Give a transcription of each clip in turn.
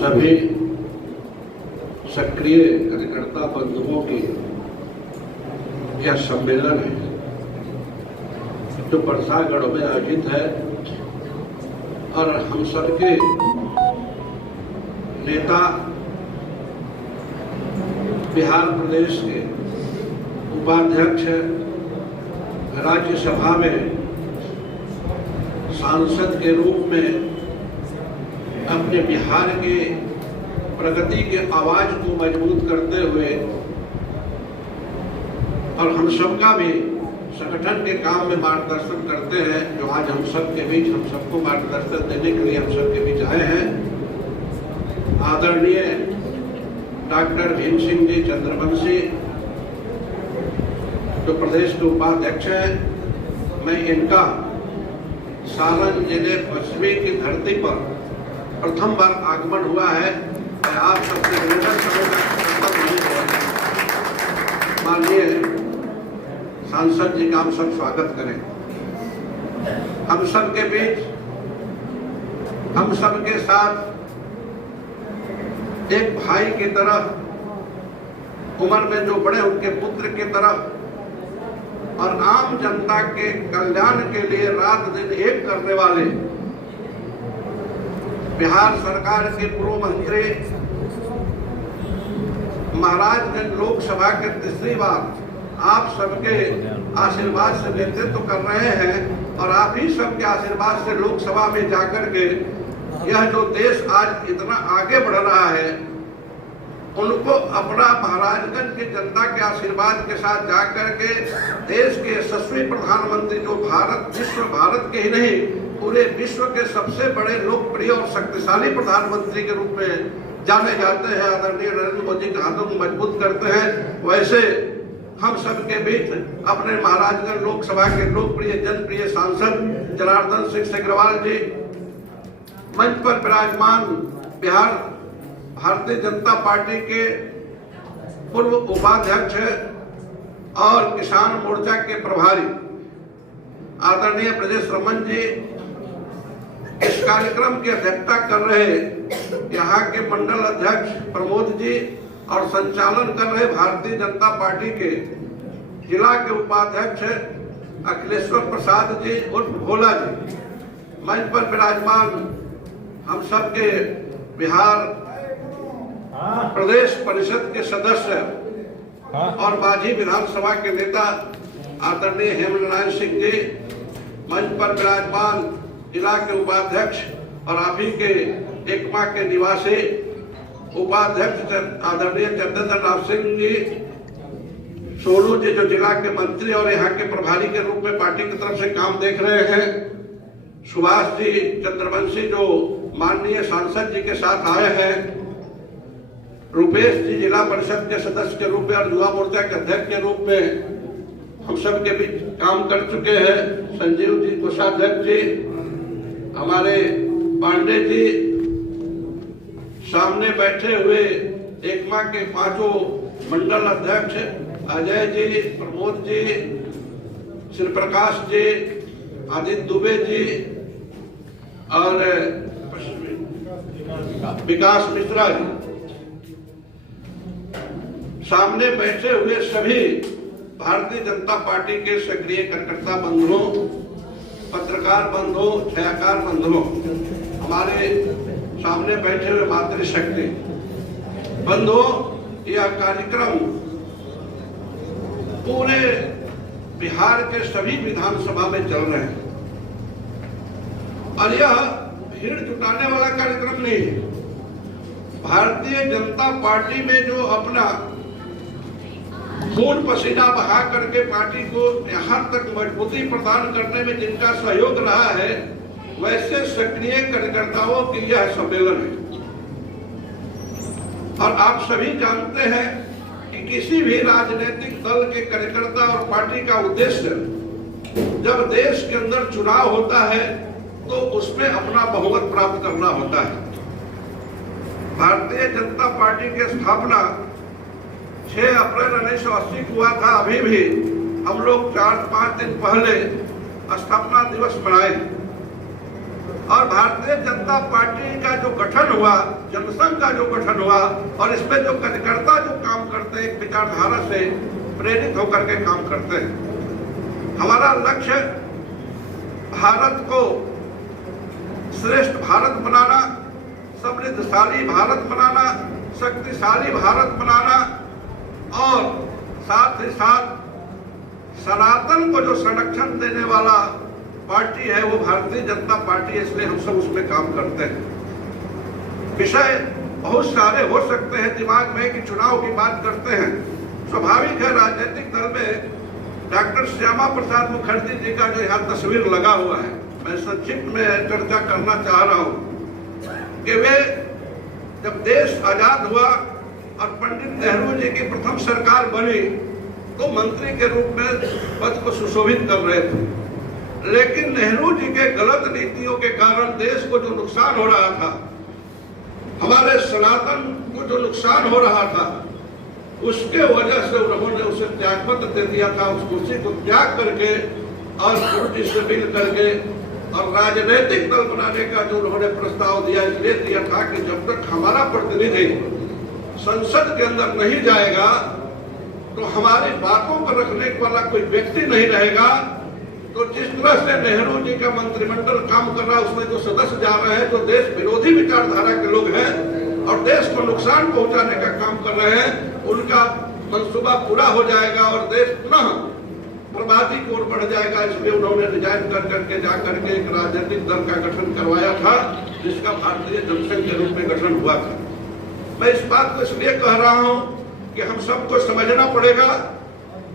सभी सक्रिय कार्यकर्ता बंधुओं की यह सम्मेलन है जो परसागढ़ में आयोजित है और हम सबके नेता बिहार प्रदेश के उपाध्यक्ष राज्यसभा में सांसद के रूप में अपने बिहार के प्रगति के आवाज को मजबूत करते हुए और हम सबका भी संगठन के काम में मार्गदर्शन करते हैं, जो आज हम सब के बीच हम सबको मार्गदर्शन देने के लिए हम सब के बीच आए हैं। आदरणीय डॉक्टर भीम सिंह जी चंद्रवंशी जो प्रदेश के उपाध्यक्ष हैं, मैं इनका सारण जिले पश्चिमी की धरती पर प्रथम बार आगमन हुआ है। मैं आप सबसे निवेदन करूंगा, माननीय सांसद जी का हम सब स्वागत करें। हम सब के बीच हम सब के साथ एक भाई की तरह, उम्र में जो बड़े उनके पुत्र की तरह और आम जनता के कल्याण के लिए रात दिन एक करने वाले बिहार सरकार के पूर्व मंत्री, महाराजगंज लोकसभा के तीसरी बार आप सबके आशीर्वाद से नेतृत्व कर रहे हैं और आप ही सबके आशीर्वाद से लोकसभा में जाकर के यह जो देश आज इतना आगे बढ़ रहा है, उनको अपना महाराजगंज की जनता के आशीर्वाद के साथ जाकर के देश के यशस्वी प्रधानमंत्री जो भारत के ही नहीं पूरे विश्व के सबसे बड़े लोकप्रिय और शक्तिशाली प्रधानमंत्री के रूप में जाने जाते हैं, आदरणीय नरेंद्र मोदी के हाथों को मजबूत करते हैं, वैसे हम सबके बीच अपने महाराजगंज लोकसभा के लोकप्रिय जनप्रिय सांसद जनार्दन सिंह सिग्रीवाल जी, मंच पर विराजमान बिहार भारतीय जनता पार्टी के पूर्व उपाध्यक्ष और किसान मोर्चा के प्रभारी आदरणीय ब्रजेश रमन जी, इस कार्यक्रम की अध्यक्षता कर रहे यहाँ के मंडल अध्यक्ष प्रमोद जी और संचालन कर रहे भारतीय जनता पार्टी के जिला के उपाध्यक्ष अखिलेश्वर प्रसाद जी उर्फ भोला जी, मंच पर विराजमान हम सब के बिहार प्रदेश परिषद के सदस्य और माझी विधानसभा के नेता आदरणीय हेमंत नारायण सिंह जी, मंच पर विराजमान जिला के उपाध्यक्ष और आप ही के एकमा के निवासी उपाध्यक्ष आदरणीय चंद्रधर राव सिंह जी, सोनू जी जो जिला के मंत्री और यहाँ के प्रभारी के रूप में पार्टी की तरफ से काम देख रहे हैं, सुभाष जी चंद्रवंशी जो माननीय सांसद जी के साथ आए हैं, रुपेश जी जिला परिषद के सदस्य के रूप में और युवा मोर्चा के अध्यक्ष के रूप में हम सब के बीच काम कर चुके हैं, संजीव जी कोषाध्यक्ष जी, हमारे पांडे जी, सामने बैठे हुए एकमा के पांचों मंडल अध्यक्ष अजय जी, प्रमोद जी, श्री प्रकाश जी, आदित्य दुबे जी और विकास मिश्रा जी, सामने बैठे हुए सभी भारतीय जनता पार्टी के सक्रिय कार्यकर्ता बंधुओं, पत्रकार बंधुओं, छायाकार बंधुओं, हमारे सामने बैठे हुए मातृशक्ति बंधुओं, यह कार्यक्रम पूरे बिहार के सभी विधानसभा में चल रहे हैं और यह भीड़ जुटाने वाला कार्यक्रम नहीं है। भारतीय जनता पार्टी में जो अपना खून पसीना बहा करके पार्टी को यहाँ तक मजबूती प्रदान करने में जिनका सहयोग रहा है, वैसे सक्रिय कार्यकर्ताओं की यह सम्मेलन है। और आप सभी जानते हैं कि किसी भी राजनीतिक दल के कार्यकर्ता और पार्टी का उद्देश्य जब देश के अंदर चुनाव होता है तो उसमें अपना बहुमत प्राप्त करना होता है। भारतीय जनता पार्टी की स्थापना 6 अप्रैल 1980 को हुआ था। अभी भी हम लोग 4-5 दिन पहले स्थापना दिवस मनाए और भारतीय जनता पार्टी का जो गठन हुआ, जनसंघ का जो गठन हुआ, और इसमें जो कार्यकर्ता जो काम करते हैं, एक विचारधारा से प्रेरित होकर के काम करते हैं। हमारा लक्ष्य भारत को श्रेष्ठ भारत बनाना, समृद्धशाली भारत बनाना, शक्तिशाली भारत बनाना, और साथ ही साथ सनातन को जो संरक्षण देने वाला पार्टी है वो भारतीय जनता पार्टी है, इसलिए हम सब उसमें काम करते हैं। विषय बहुत सारे हो सकते हैं दिमाग में कि चुनाव की बात करते हैं, स्वाभाविक है। राजनीतिक दल में डॉक्टर श्यामा प्रसाद मुखर्जी जी का जो यहाँ तस्वीर लगा हुआ है, मैं संक्षिप्त में चर्चा करना चाह रहा हूँ कि वे जब देश आजाद हुआ और पंडित नेहरू जी की प्रथम सरकार बनी तो मंत्री के रूप में पद को सुशोभित कर रहे थे, लेकिन नेहरू जी के गलत नीतियों के कारण देश को जो नुकसान हो रहा था, हमारे सनातन को जो नुकसान हो रहा था, उसके वजह से उन्होंने उसे त्यागपत्र दे दिया था। उस कुर्सी को त्याग करके और गुरु जी से मिल करके और राजनीतिक दल बनाने का जो उन्होंने प्रस्ताव दिया, इसलिए दिया था कि जब तक हमारा प्रतिनिधि संसद के अंदर नहीं जाएगा तो हमारी बातों को रखने वाला कोई व्यक्ति नहीं रहेगा। तो जिस तरह से नेहरू जी का मंत्रिमंडल काम कर रहा है, उसमें जो सदस्य जा रहे हैं, जो देश विरोधी विचारधारा के लोग हैं और देश को नुकसान पहुंचाने का काम कर रहे हैं, उनका मंसूबा पूरा हो जाएगा और देश पुनः बर्बादी की ओर बढ़ जाएगा। इसलिए उन्होंने रिजाइन कर करके जा करके एक राजनीतिक दल का गठन करवाया था, जिसका भारतीय जनसंघ के रूप में गठन हुआ था। मैं इस बात को इसलिए कह रहा हूं कि हम सबको समझना पड़ेगा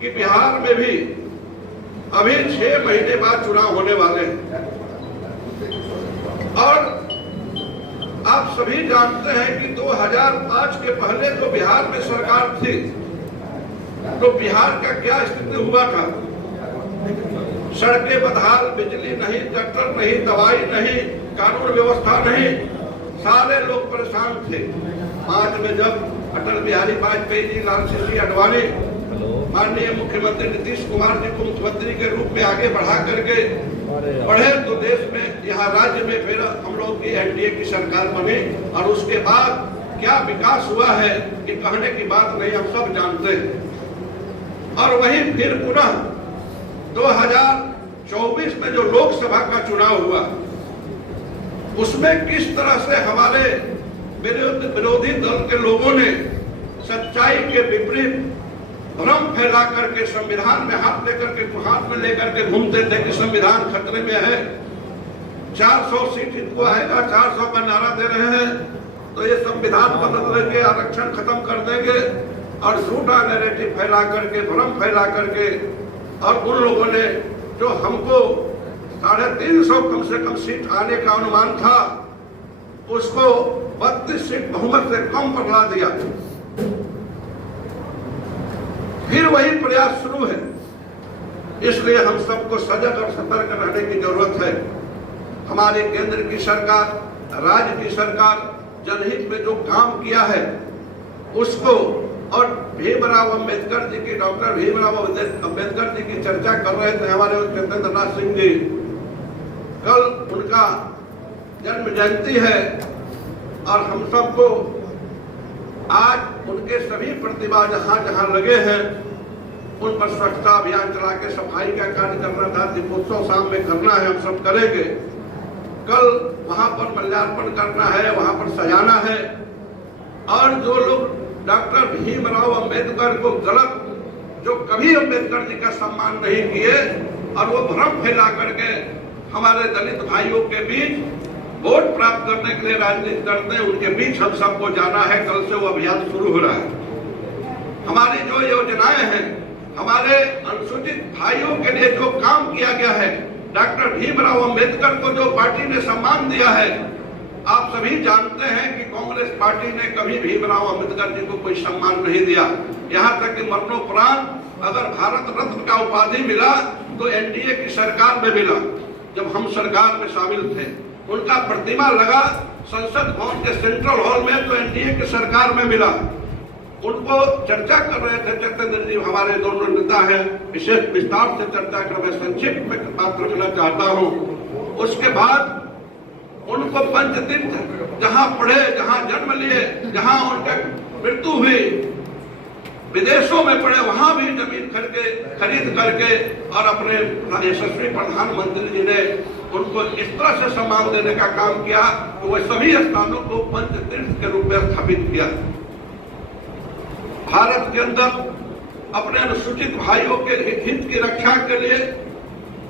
कि बिहार में भी अभी 6 महीने बाद चुनाव होने वाले हैं, और आप सभी जानते हैं कि 2005 के पहले जो बिहार में सरकार थी तो बिहार का क्या स्थिति हुआ था। सड़कें बदहाल, बिजली नहीं, डॉक्टर नहीं, दवाई नहीं, कानून व्यवस्था नहीं, सारे लोग परेशान थे। आज में जब अटल बिहारी वाजपेयी जी, लालकृष्ण आडवाणी, माननीय मुख्यमंत्री नीतीश कुमार जी को मुख्यमंत्री के रूप में आगे बढ़ा करके बढ़े तो देश में, यहाँ राज्य में फिर हम लोग की एनडीए की सरकार बनी, और उसके बाद क्या विकास हुआ है कि कहने की बात नहीं, हम सब जानते हैं। और वहीं फिर पुनः 2024 में जो लोकसभा का चुनाव हुआ, उसमें किस तरह से हमारे विरोधी दल के लोगों ने सच्चाई के विपरीत भ्रम फैला करके संविधान में हाथ लेकर के घूमते थे कि संविधान खतरे में है, 400 सीट इनको आएगा, 400 का नारा दे रहे हैं, तो ये संविधान बदल देंगे, आरक्षण खत्म कर देंगे, और झूठा नैरेटिव फैला करके, भ्रम फैला करके, और उन लोगों ने जो हमको 350 कम से कम सीट आने का अनुमान था, उसको 32 सीट बहुमत से कम पर ला दिया। फिर वही प्रयास शुरू है। इसलिए हम सबको सजग और सतर्क रहने की जरूरत है। हमारे केंद्र की सरकार, राज्य की सरकार जनहित में जो काम किया है उसको, और भीमराव अंबेडकर जी की, डॉक्टर भीमराव अंबेडकर जी की चर्चा कर रहे थे हमारे चंद्र नाथ सिंह जी, कल उनका जन्म जयंती है, और हम सबको आज उनके सभी प्रतिभा जहां जहां लगे हैं उन पर स्वच्छता अभियान चला के सफाई का कार्य करना था, दीपोत्सव शाम में करना है, हम सब करेंगे। कल वहां पर माल्यार्पण करना है, वहां पर सजाना है। और जो लोग डॉक्टर भीमराव अंबेडकर को गलत, जो कभी अंबेडकर जी का सम्मान नहीं किए और वो भ्रम फैला करके हमारे दलित भाइयों के बीच वोट प्राप्त करने के लिए राजनीति करते हैं, उनके बीच हम सबको जाना है। कल से वो अभियान शुरू हो रहा है। हमारी जो योजनाएं हैं, हमारे अनुसूचित भाइयों के लिए जो काम किया गया है, डॉक्टर भीमराव अंबेडकर को जो पार्टी ने सम्मान दिया है, आप सभी जानते हैं कि कांग्रेस पार्टी ने कभी भीमराव अंबेडकर जी को कोई सम्मान नहीं दिया। यहाँ तक कि मरणोपरांत अगर भारत रत्न का उपाधि मिला तो एनडीए की सरकार में मिला, जब हम सरकार में शामिल थे। उनका प्रतिमा लगा संसद भवन के सेंट्रल हॉल में, तो एनडीए की सरकार में मिला। उनको चर्चा कर रहे थे चंद्र जी, हमारे दोनों नेता हैं, विशेष विस्तार से चर्चा कर, मैं संक्षिप्त में बात रखना चाहता हूं। उसके बाद उनको पंचतीर्थ जहां पढ़े, जहां जन्म लिए, जहां उनकी मृत्यु हुई, विदेशों में पड़े, वहां भी जमीन खरीद करके और अपने यशस्वी प्रधानमंत्री जी ने उनको इस तरह से सम्मान देने का काम किया कि वह सभी स्थानों को पंचतीर्थ के रूप में स्थापित किया। भारत के अंदर अपने अनुसूचित भाइयों के हित की रक्षा के लिए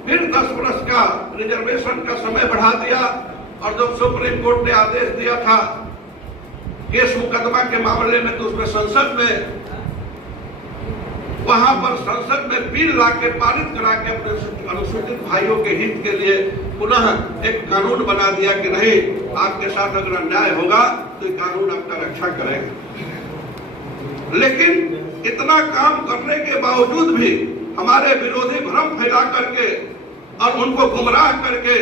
फिर 10 वर्ष का रिजर्वेशन का समय बढ़ा दिया। और जब सुप्रीम कोर्ट ने आदेश दिया था केस मुकदमा के मामले में, तो उसमें संसद में, वहां पर संसद में बिल लाके पारित करा के अपने अनुसूचित भाइयों के हित के लिए पुनः एक कानून बना दिया कि नहीं, आपके साथ अगर अन्याय होगा तो ये कानून आपका रक्षा करेगा। लेकिन इतना काम करने के बावजूद भी हमारे विरोधी भ्रम फैला करके और उनको गुमराह करके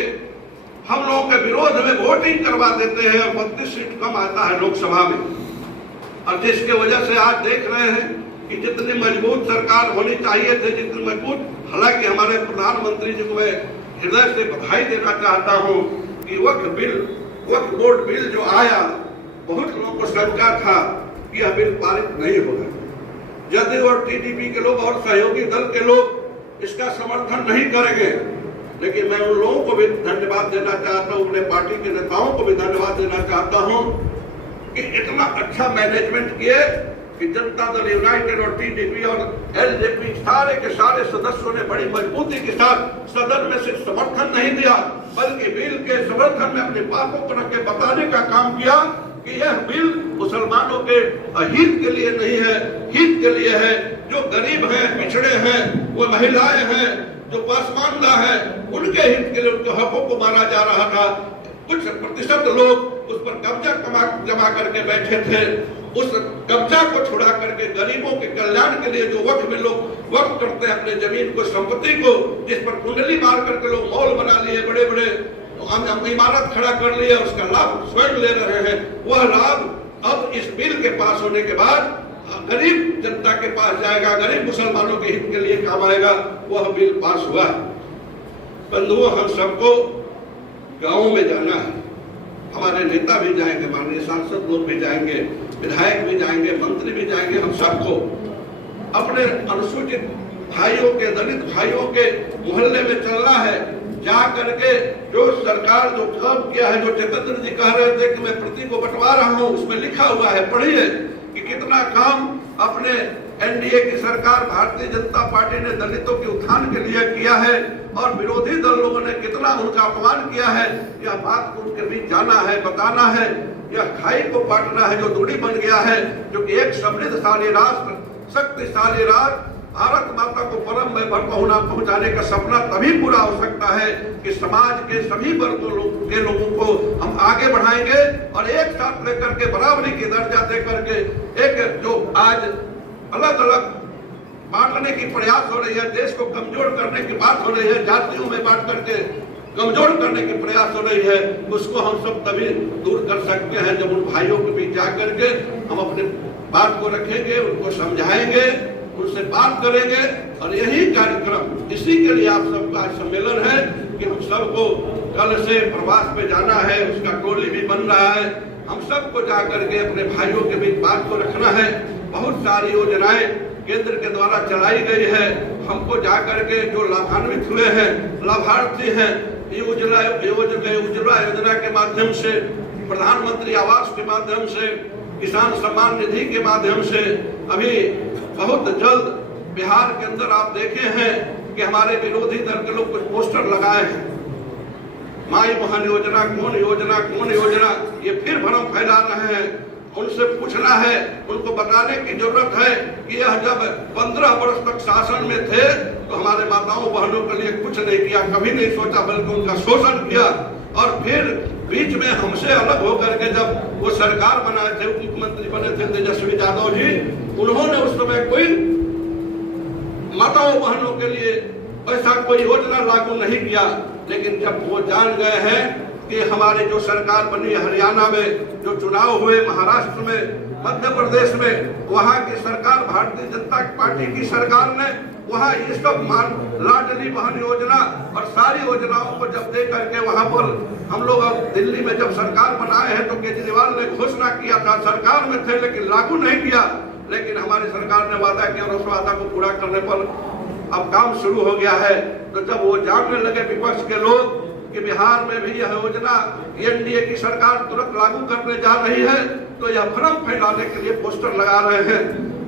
हम लोगों के विरोध में वोटिंग करवा देते हैं और 32 सीट कम आता है लोकसभा में। और जिसके वजह से आज देख रहे हैं कि जितनी मजबूत सरकार होनी चाहिए थी, जितनी मजबूत, हालांकि हमारे प्रधानमंत्री जी को मैं हृदय से बधाई देना चाहता हूं कि वक्फ बोर्ड बिल जो आया, बहुत लोगों को शंका था कि यह बिल पारित नहीं होगा। जदयू और टीडीपी के लोग और सहयोगी दल के लोग इसका समर्थन नहीं करेंगे, लेकिन मैं उन लोगों को भी धन्यवाद देना चाहता हूं, अपने पार्टी के नेताओं को भी धन्यवाद देना चाहता हूं कि इतना अच्छा मैनेजमेंट किए कि जनता दल यूनाइटेड और टीडीपी और एलजेपी सारे के सारे सदस्यों ने बड़ी मजबूती के साथ सदन में सिर्फ समर्थन नहीं दिया, बल्कि बिल के समर्थन में अपनी बातों को रख के बताने का काम किया कि यह बिल मुसलमानों के हित के लिए नहीं है, हित के लिए है। जो गरीब हैं, पिछड़े हैं, वो महिलाएं हैं, जो पसमानदा है, उनके हित के लिए उनके हकों को मारा जा रहा था। कुछ प्रतिशत लोग उस पर कब्जा जमा करके बैठे थे। उस कब्जा को छुड़ा करके गरीबों के कल्याण के लिए जो वक्फ में लोग वक्फ करते हैं अपने जमीन को, संपत्ति को, जिस पर कुंडली मार करके लोग मॉल बना लिए, बड़े बड़े इमारत खड़ा कर लिए, उसका लाभ स्वयं ले रहे हैं। वह लाभ अब इस बिल के पास होने के बाद गरीब जनता के पास जाएगा, गरीब मुसलमानों के हित के लिए काम आएगा। वह बिल पास हुआ। बंधुओं, हम सबको गाँव में जाना है, हमारे नेता भी जाएंगे, माननीय सांसद लोग भी जाएंगे, विधायक भी जाएंगे, मंत्री भी जाएंगे। हम सबको अपने अनुसूचित भाइयों के, दलित भाइयों के मोहल्ले में चलना है। जा करके जो सरकार जो काम किया है, जो चेतन जी कह रहे थे कि मैं प्रति को बंटवा रहा हूँ, उसमें लिखा हुआ है, पढ़िए कि कितना काम अपने एनडीए की सरकार, भारतीय जनता पार्टी ने दलितों के उत्थान के लिए किया है और विरोधी दल लोगों ने कितना उनका अपमान किया है। यह बात को उनके बीच जाना है, बताना है। यह खाई को पाटना है जो दूरी बन गया है, जो कि एक समृद्धशाली राष्ट्र, शक्तिशाली राष्ट्र, भारत माता को परम में पहुंचाने का सपना तभी पूरा हो सकता है कि समाज के सभी वर्गों के लोगों को हम आगे बढ़ाएंगे और एक साथ लेकर के बराबरी की दर्जा दे करके एक जो आज अलग अलग बांटने की प्रयास हो रही है, देश को कमजोर करने की बात हो रही है, जातियों में बांट करके कमजोर करने की प्रयास हो रही है, उसको हम सब तभी दूर कर सकते हैं जब उन भाइयों के बीच जाकर के हम अपने बात को रखेंगे, उनको समझाएंगे, उनसे बात करेंगे। और यही कार्यक्रम, इसी के लिए आप सबका सम्मेलन है कि हम सबको कल से प्रवास पे जाना है, उसका टोली भी बन रहा है। हम सबको जाकर के अपने भाइयों के बीच बात को रखना है। बहुत सारी योजनाएं केंद्र के द्वारा चलाई गई है। हमको जाकर के जो लाभान्वित हुए हैं, लाभार्थी हैं, उज्ज्वला योजना के माध्यम से, प्रधानमंत्री आवास के माध्यम से, किसान सम्मान निधि के माध्यम से, अभी बहुत जल्द बिहार के अंदर आप देखे हैं कि हमारे विरोधी दल के लोग कुछ पोस्टर लगाए हैं, माई बहन योजना, कौन योजना, ये फिर भ्रम फैला रहे हैं। उनसे पूछना है, उनको बताने की जरूरत है कि यह जब 15 वर्ष तक शासन में थे तो हमारे माताओं बहनों के लिए कुछ नहीं किया, कभी नहीं सोचा, बल्कि उनका शोषण किया। और फिर बीच में हमसे अलग होकर के जब वो सरकार बनाए थे, उप मुख्यमंत्री बने थे तेजस्वी यादव जी, उन्होंने उस समय कोई माताओं बहनों के लिए ऐसा कोई योजना लागू नहीं किया। लेकिन जब वो जान गए हैं कि हमारे जो सरकार बनी हरियाणा में, जो चुनाव हुए महाराष्ट्र में, मध्य प्रदेश में वहाँ की सरकार, भारतीय जनता पार्टी की सरकार ने वहाँ ये सब लाडली बहन योजना और सारी योजनाओं को जब दे करके वहाँ पर हम लोग अब दिल्ली में जब सरकार बनाए हैं तो केजरीवाल ने घोषणा किया था, सरकार में थे लेकिन लागू नहीं किया, लेकिन हमारी सरकार ने वादा किया और उस वादा को पूरा करने पर अब काम शुरू हो गया है। तो जब वो जानने लगे विपक्ष के लोग कि बिहार में भी यह योजना एनडीए की सरकार तुरंत लागू करने जा रही है, तो यह भ्रम फैलाने के लिए पोस्टर लगा रहे हैं।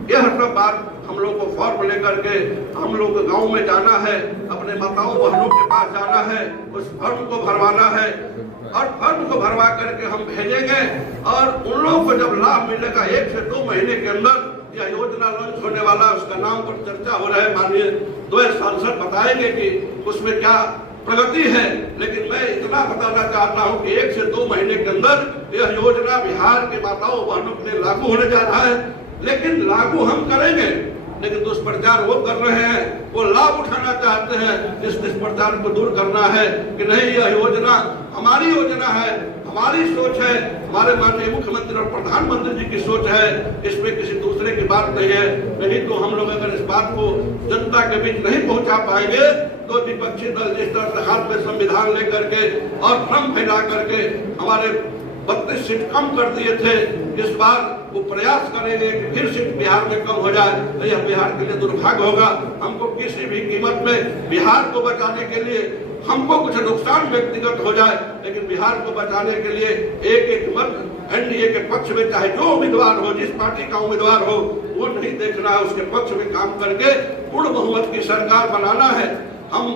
यह सब बात हम लोग को फॉर्म लेकर के हम लोग गांव में जाना है, अपने माताओं बहनों के पास जाना है, उस फॉर्म को भरवाना है और फॉर्म को भरवा करके हम भेजेंगे और उन लोगों को जब लाभ मिलेगा 1 से 2 महीने के अंदर यह योजना लॉन्च होने वाला, उसका नाम पर चर्चा हो रहा है। माननीय 2 सांसद बताएंगे कि उसमें क्या प्रगति है, लेकिन मैं इतना बताना चाहता हूं कि 1 से 2 महीने के अंदर यह योजना बिहार के माताओं बहनों के लिए लागू होने जा रहा है। लेकिन लागू हम करेंगे, लेकिन दुष्प्रचार वो कर रहे हैं, वो लाभ उठाना चाहते हैं। इस दुष्प्रचार को दूर करना है कि नहीं, यह योजना हमारी योजना है, हमारी सोच है, हमारे माननीय मुख्यमंत्री और प्रधानमंत्री जी की सोच है, इसमें किसी दूसरे की बात नहीं है। नहीं तो हम लोग अगर इस बात को जनता के बीच नहीं पहुंचा पाएंगे तो विपक्षी दल जिस तरह से हाथ में संविधान लेकर के और भ्रम फैला करके हमारे 32 सीट कम कर दिए थे, इस बार वो प्रयास करेंगे कि फिर सीट बिहार में कम हो जाए, तो यह बिहार के लिए दुर्भाग्य होगा। हमको किसी भी कीमत में बिहार को बचाने के लिए हमको कुछ नुकसान व्यक्तिगत हो जाए, लेकिन बिहार को बचाने के लिए एक मत एनडीए के पक्ष में चाहे जो उम्मीदवार हो, जिस पार्टी का उम्मीदवार हो, वो नहीं देखना है, उसके पक्ष में काम करके पूर्ण बहुमत की सरकार बनाना है। हम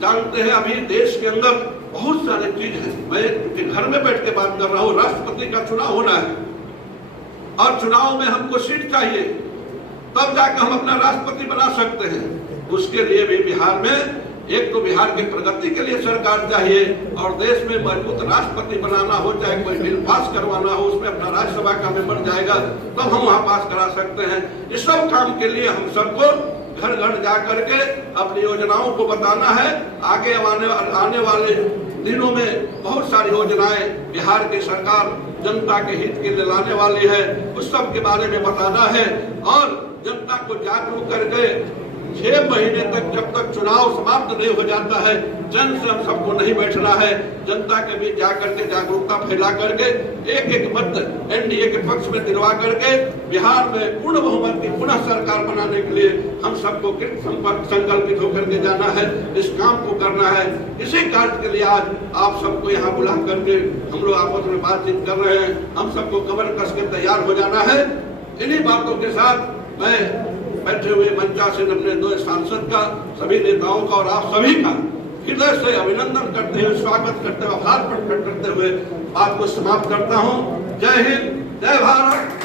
जानते हैं अभी देश के अंदर बहुत सारे चीज है, मैं घर में बैठ के बात कर रहा हूँ, राष्ट्रपति का चुनाव होना है और चुनाव में हमको सीट चाहिए, तब जाकर हम अपना राष्ट्रपति बना सकते हैं। उसके लिए भी बिहार में एक तो बिहार की प्रगति के लिए सरकार चाहिए और देश में मजबूत राष्ट्रपति बनाना हो, चाहे कोई बिल पास करवाना हो, उसमें अपना राज्यसभा का मेंबर जाएगा तब हम वहां पास करा सकते हैं। इस सब काम के लिए हम सबको घर घर जा करके अपनी योजनाओं को बताना है। आगे आने वाले दिनों में बहुत सारी योजनाएं बिहार की सरकार जनता के हित के लिए लाने वाली है, उस सब के बारे में बताना है और जनता को जागरूक करके 6 महीने तक जब तक चुनाव समाप्त नहीं हो जाता है, जन से हम सबको नहीं बैठना है, जनता के बीच जाकर के जागरूकता फैला करके एक मत एनडीए के पक्ष में दिलवा करके बिहार में पूर्ण बहुमत की पुनः सरकार बनाने के लिए हम सबको संकल्पित होकर के जाना है, इस काम को करना है। इसी कार्य के लिए आज आप सबको यहाँ बुला करके हम लोग आपस में बातचीत कर रहे हैं। हम सबको कमर कस के तैयार हो जाना है। इन्हीं बातों के साथ मैं बैठे हुए मंचासीन अपने 2 सांसद का, सभी नेताओं का और आप सभी का हृदय से अभिनंदन करते हुए, स्वागत करते हुए, आभार प्रकट करते हुए बात को समाप्त करता हूँ। जय हिंद, जय भारत।